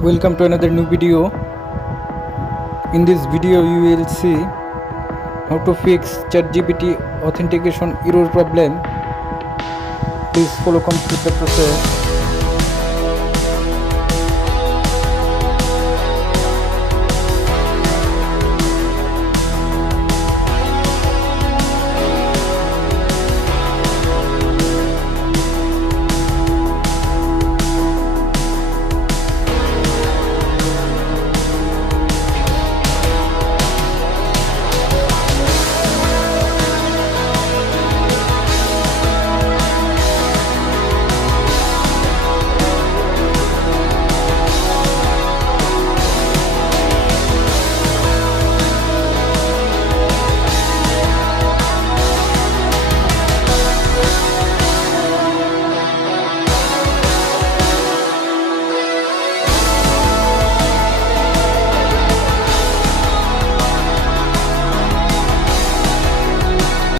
Welcome to another new video. In this video you will see how to fix ChatGPT authentication error problem. Please follow complete the process.